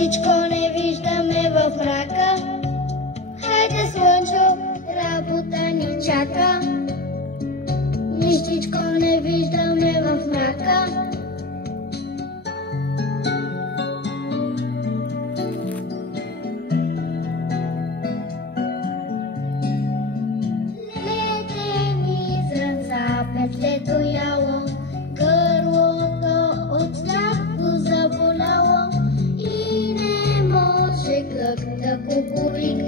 Нищичко не виждаме в мрака. Хайде, слънчо, работа ни чака. Нищичко не виждаме в мрака. Ледени зрънца петлето яло, гърлото от страх го заболяло и не може глък да кукури.